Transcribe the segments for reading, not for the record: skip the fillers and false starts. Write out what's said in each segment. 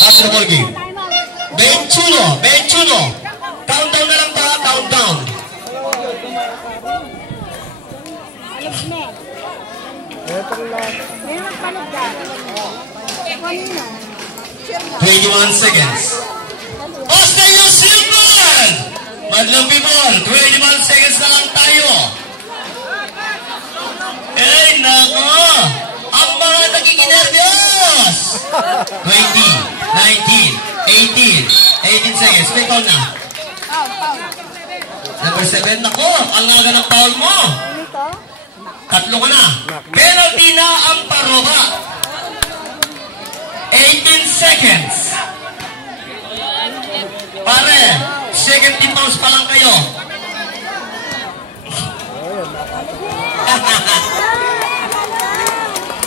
Basketball game. 21. Countdown na lang pa, countdown. 21 seconds. Ostayo Silvan! Madlang people, 21 seconds na lang tayo. Eh, nako! Ang mga nakikinervyos! 20, 19, 18 seconds. May foul na. Number 7, nako! Ang naga ng foul mo. Tatlo ka na. Penalty na ang paroba. 18 seconds. Pare, second team bounce pa lang kayo.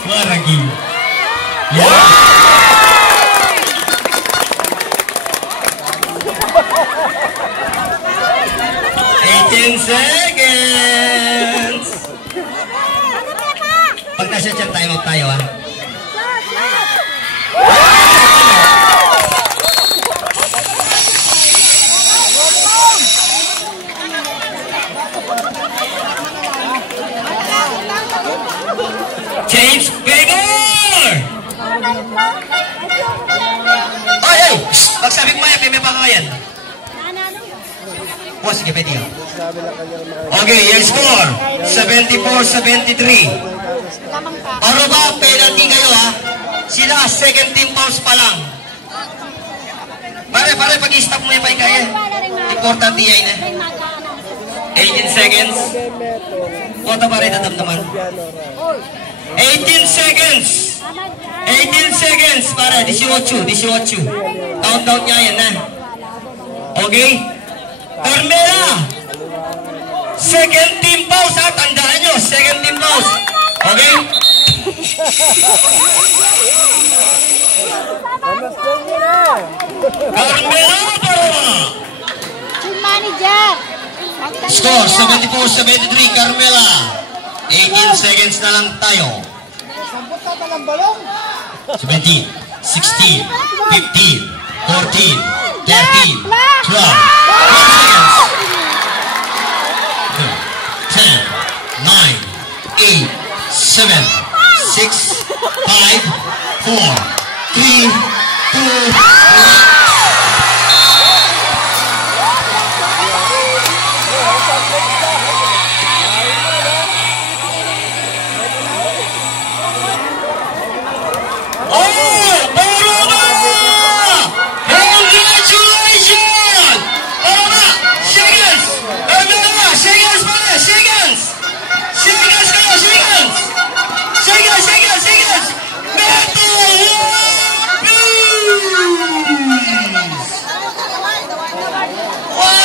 Maragi. Yeah! 18 seconds. Pag nasa chat time out tayo, ha? James Gregor! Ay, ay! Magsabi ko maya, may pangayan. O, sige, pwede yun. Okay, your score. 74-73. Para ba, penalty kayo, ha? Sila, second team fouls pa lang. Pare, pag-stop mo yung kaya. Important yan, eh. 18 seconds. Kota pare, tatamtaman. 18 seconds. 18 seconds, para 18. Countdown niya yan, ha? Okay? Carmela! Second team pause, ha? Tandaan nyo, second team pause. Okay? Carmela, para! Team manager! Score, 74-73, Carmela. 18 seconds na lang tayo. 17, 16, 15, 14, 13, 12, 10, 9, 8, 7, 6, 5, 4, 3, 2, 1. Wow!